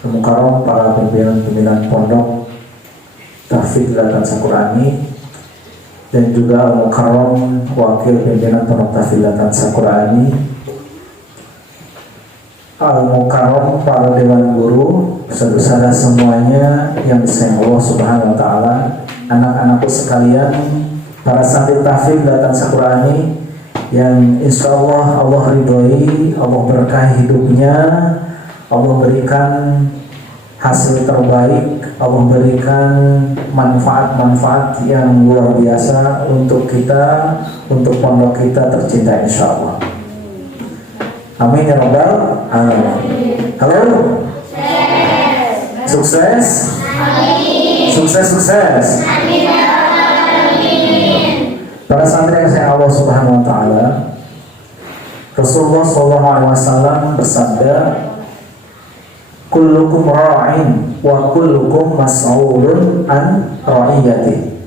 Al-Mukarram para pimpinan Pondok Tahfidz Latansa Qurani, dan juga Al-Mukarram Wakil Pimpinan Pondok Tahfidz Latansa Qurani, Al-Mukarram para Dewan Guru, saudara semuanya yang disayang Allah Subhanahu wa taala, anak-anakku sekalian, para santri tahfidz Latansa Qurani yang insya Allah Allah ridhoi, Allah berkahi hidupnya, Allah berikan hasil terbaik, Allah berikan manfaat-manfaat yang luar biasa untuk kita, untuk pondok kita tercinta insya Allah. Amin ya rabbal alamin. Halo? Sukses? Sukses. Para santri yang saya Allah Subhanahu wa taala, Rasulullah sallallahu alaihi wasallam bersabda, kullukum ra'in wa kullukum mas'ulun an ra'iyati.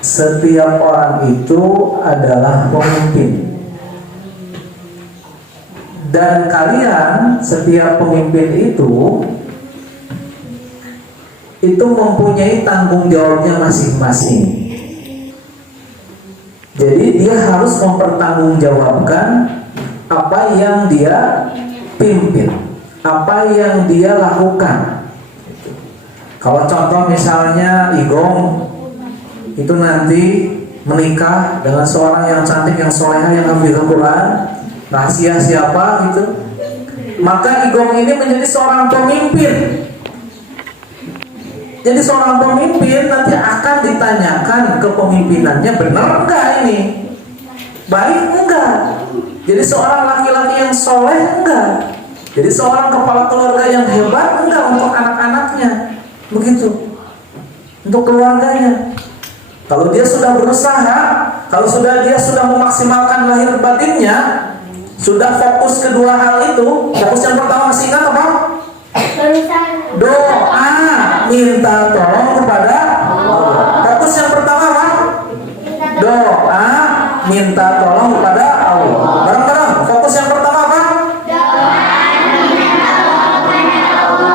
Setiap orang itu adalah pemimpin, dan kalian setiap pemimpin itu mempunyai tanggung jawabnya masing-masing. Jadi dia harus mempertanggungjawabkan apa yang dia pimpin, apa yang dia lakukan. Kalau contoh misalnya Igong itu nanti menikah dengan seorang yang cantik, yang soleha, yang hafizul Quran, rahasia siapa gitu, maka Igong ini menjadi seorang pemimpin. Jadi seorang pemimpin nanti akan ditanyakan kepemimpinannya benar enggak ini, baik enggak. Jadi seorang laki-laki yang soleh enggak, jadi seorang kepala keluarga yang hebat enggak untuk anak-anaknya, begitu, untuk keluarganya. Kalau dia sudah berusaha, kalau dia sudah memaksimalkan lahir batinnya, sudah fokus kedua hal itu. Fokus yang pertama masih ingat apa? Doa, minta tolong kepada Allah. Fokus yang pertama apa? Doa, minta tolong kepada Allah. Bareng-bareng. Fokus yang pertama apa? Doa, minta tolong kepada Allah.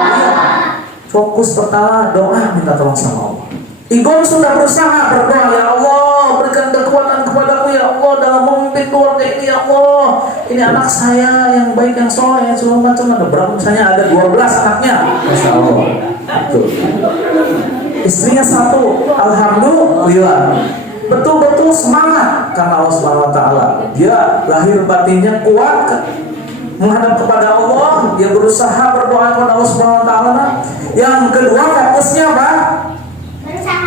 Fokus pertama doa, minta tolong sama Allah. Igong sudah berusaha berdoa, ya Allah berikan kekuatan kepadaku ya Allah dalam memimpin keluarga ini ya Allah. Ini anak saya yang baik, yang soleh, yang segala macam. Ada berapa? Misalnya ada 12 anaknya, Masya Allah. Betul. Istrinya 1, alhamdulillah. Betul-betul semangat karena Allah Subhanahu wa taala. Dia lahir batinnya kuat menghadap kepada Allah, dia berusaha berdoa kepada Allah Subhanahu wa taala. Yang kedua fokusnya apa?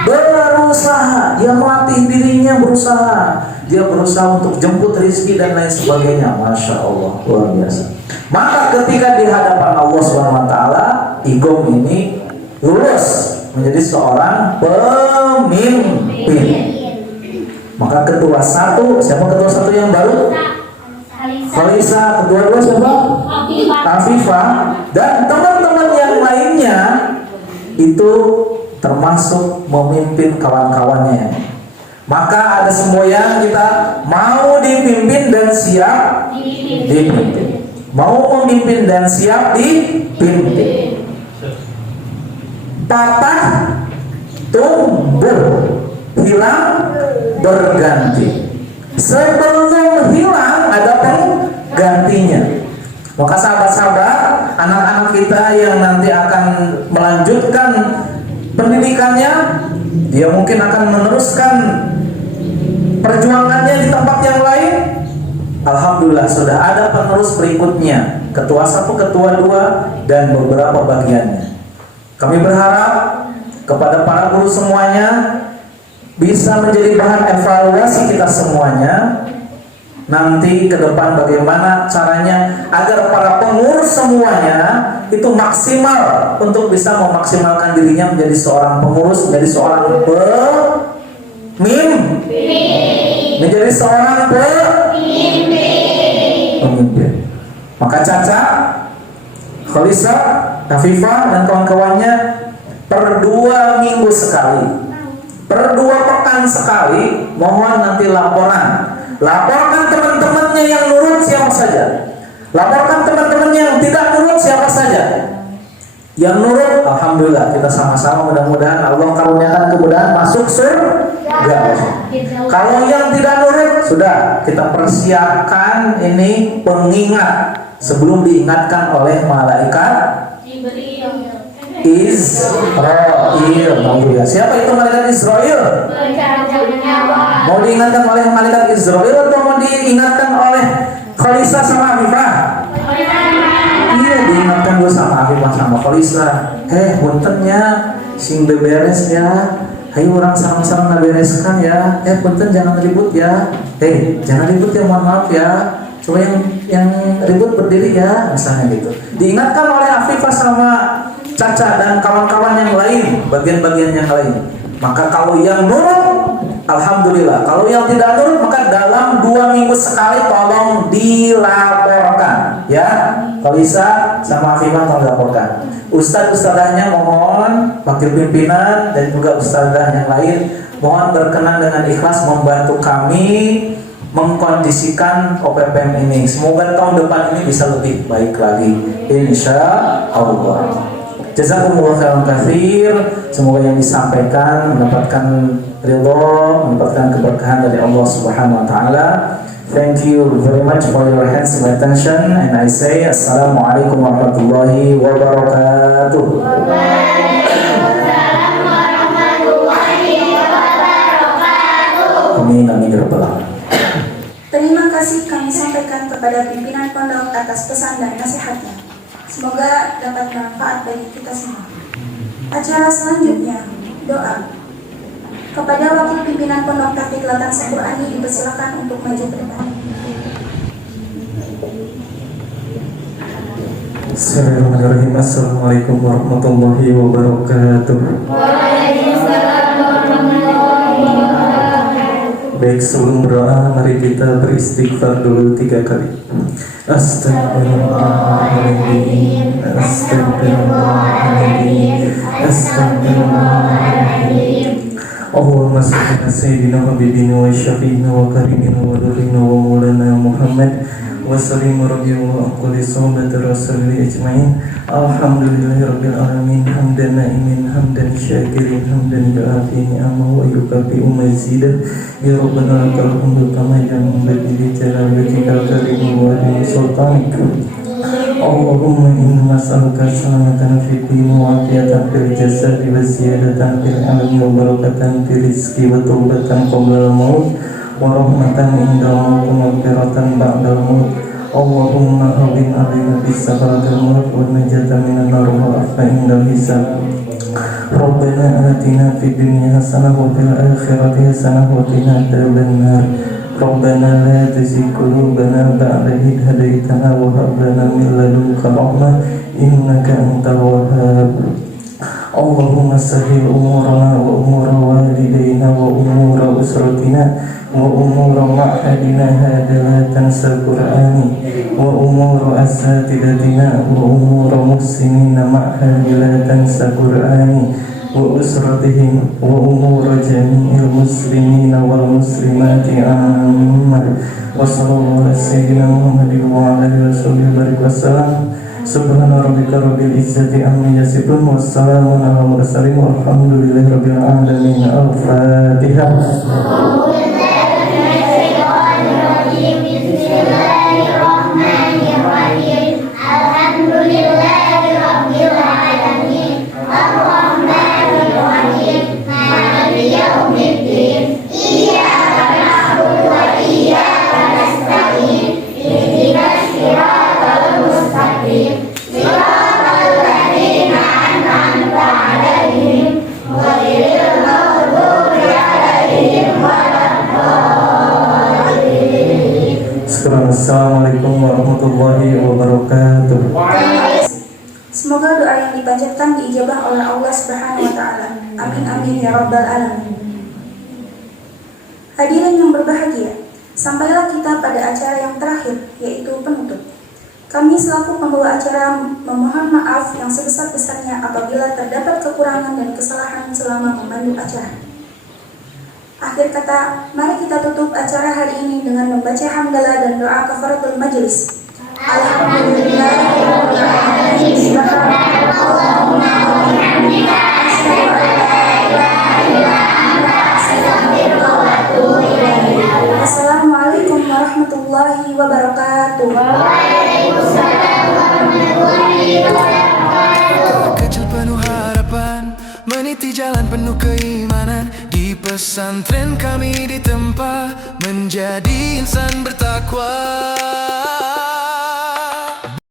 Berusaha, dia melatih dirinya berusaha. Dia berusaha untuk jemput rezeki dan lain sebagainya. Masya Allah, luar biasa. Maka ketika di hadapan Allah Subhanahu wa taala, Igong ini lulus menjadi seorang pemimpin. Maka ketua satu, siapa ketua satu yang baru? Khalisa. Ketua dua siapa? Afifah. Dan teman-teman yang lainnya itu termasuk memimpin kawan-kawannya. Maka ada semboyan kita mau dipimpin dan siap dipimpin. Mau memimpin dan siap dipimpin. Patah tumbuh, hilang berganti. Sebelum hilang ada penggantinya. Maka sahabat-sahabat, anak-anak kita yang nanti akan melanjutkan pendidikannya, dia mungkin akan meneruskan perjuangannya di tempat yang lain. Alhamdulillah sudah ada penerus berikutnya, ketua satu, ketua dua, dan beberapa bagiannya. Kami berharap kepada para guru semuanya bisa menjadi bahan evaluasi kita semuanya. Nanti ke depan bagaimana caranya agar para pengurus semuanya itu maksimal untuk bisa memaksimalkan dirinya menjadi seorang pengurus, menjadi seorang pemimpin, menjadi seorang pemimpin. Maka Caca, Khalisa, Afifah dan kawan-kawannya per 2 minggu sekali, per 2 pekan sekali, mohon nanti laporan. Laporkan teman-temannya yang nurut siapa saja. Laporkan teman-temannya yang tidak nurut siapa saja. Yang nurut, alhamdulillah kita sama-sama mudah-mudahan Allah karuniakan kemudahan masuk surga. Kalau yang tidak nurut, sudah kita persiapkan ini pengingat sebelum diingatkan oleh malaikat Israel. Alhamdulillah. Siapa itu malaikat Israel? Mau diingatkan oleh malaikat Israel atau mau diingatkan oleh Khalisa sama Afifah? Iya, diingatkan gue sama Afifah sama Khalisa. Puntennya sing beberes ya. Ayo orang sarang-sarang bereskan ya. Punten jangan ribut ya. Jangan ribut ya, mohon maaf ya. Coba yang ribut berdiri ya, misalnya gitu. Diingatkan oleh Afifah sama Caca dan kawan-kawan yang lain, bagian-bagian yang lain. Maka kalau yang nurut, alhamdulillah. Kalau yang tidak nurut, maka dalam 2 minggu sekali tolong dilaporkan, ya. Khalisa sama Afifah tolong dilaporkan. Ustadz-ustadzahnya mohon, wakil pimpinan dan juga ustadzah yang lain, mohon berkenan dengan ikhlas membantu kami mengkondisikan OPPM ini. Semoga tahun depan ini bisa lebih baik lagi, insya Allah. Jazakumullah khairan katsir. Semoga yang disampaikan mendapatkan ridho, mendapatkan keberkahan dari Allah Subhanahu wa taala. Thank you very much for your handsome attention, and I say assalamualaikum warahmatullahi wabarakatuh. Waalaikumsalam warahmatullahi wabarakatuh. Amin amin ya rabbal alamin. Terima kasih kami sampaikan kepada pimpinan pondok atas pesan dan nasihatnya. Semoga dapat bermanfaat bagi kita semua. Acara selanjutnya, doa. Kepada wakil pimpinan pondok Tahfiz Latan Sakurani dipersilakan untuk maju ke depan. Bismillahirrahmanirrahim. Assalamualaikum warahmatullahi wabarakatuh. Baik, sebelum berdoa, mari kita beristighfar dulu 3 kali. Astagfirullahaladzim, Astagfirullahaladzim, Astagfirullahaladzim. Allahumma salli ala sayyidina habibina wa syafiina wa karimina wa dhurrina wa maulana Muhammad wa sallim radhiyallahu an kulli sahabati rasulillah ajmain. Alhamdulillahi rabbil alamin, hamdan na'imin, hamdan syakirin, hamdan yu'afi ni'amahu wa yukafi mazidah. Ya Rabbana lakal hamdu kama yanbaghi li jalalikal karim wa li sultanik. Allahumma inna nas'aluka salamatan fid din wa afiyatan fil jasad wa ziyadatan fil ilmi wa barakatan fil rizqi wa taubatan qabla al-maut wa rahmatan inda al-maut wa maghfiratan ba'da al-maut. Allahumma hawwin 'alaina bis sakaratil maut wa najatan minan nar wa afa inda al-hisab. Rabbana atina fid dunya hasanah wa fil akhirati hasanah wa qina adzabannar. Rabbana la tuzigh qulubana ba'da idh hadaytana wa hab lana min ladunka rahmah innaka antal wahhab. Allahumma sahil umurana wa umura walidayna wa umura usratina wa umura ma'hadina hadala tansal Qur'ani wa umura asatidatina wa umura muhsinina ma'hadila tansal Qur'ani wa usratihim wa umura jami'il muslimina wal muslimati amma wa sallallahu ala sayyidina Muhammadin wa ala alihi wa sahbihi wa sallam. Subhana rabbika rabbil izzati amma yasifun wa salamun ala mursalin walhamdulillahi rabbil alamin. Al-Fatihah. Bismillahirrahmanirrahim. Alhamdulillahirabbil alamin. Arrahmanirrahim. Maliki yaumiddin. Iyyaka na'budu wa iyyaka nasta'in. Ihdinas siratal mustaqim. Siratal ladzina an'amta 'alaihim ghairil maghdubi 'alaihim waladdallin. Assalamualaikum warahmatullahi wabarakatuh. Semoga doa yang dipanjatkan diijabah oleh Allah Subhanahu wa taala. Amin amin ya rabbal alamin. Hadirin yang berbahagia, sampailah kita pada acara yang terakhir, yaitu penutup. Kami selaku pembawa acara memohon maaf yang sebesar-besarnya apabila terdapat kekurangan dan kesalahan selama memandu acara. Akhir kata, mari kita tutup acara hari ini dengan membaca hamdalah dan doa kafaratul majelis. Alhamdulillahirabbil alamin. Subhanallahumma wa bihamdika asyhadu an la ilaha illa anta astaghfiruka wa atubu ilaik. Assalamualaikum warahmatullahi wabarakatuh. Waalaikumsalam warahmatullahi wabarakatuh. Kecil penuh harapan, meniti jalan penuh keimanan. Di pesantren kami ditempa menjadi insan bertakwa.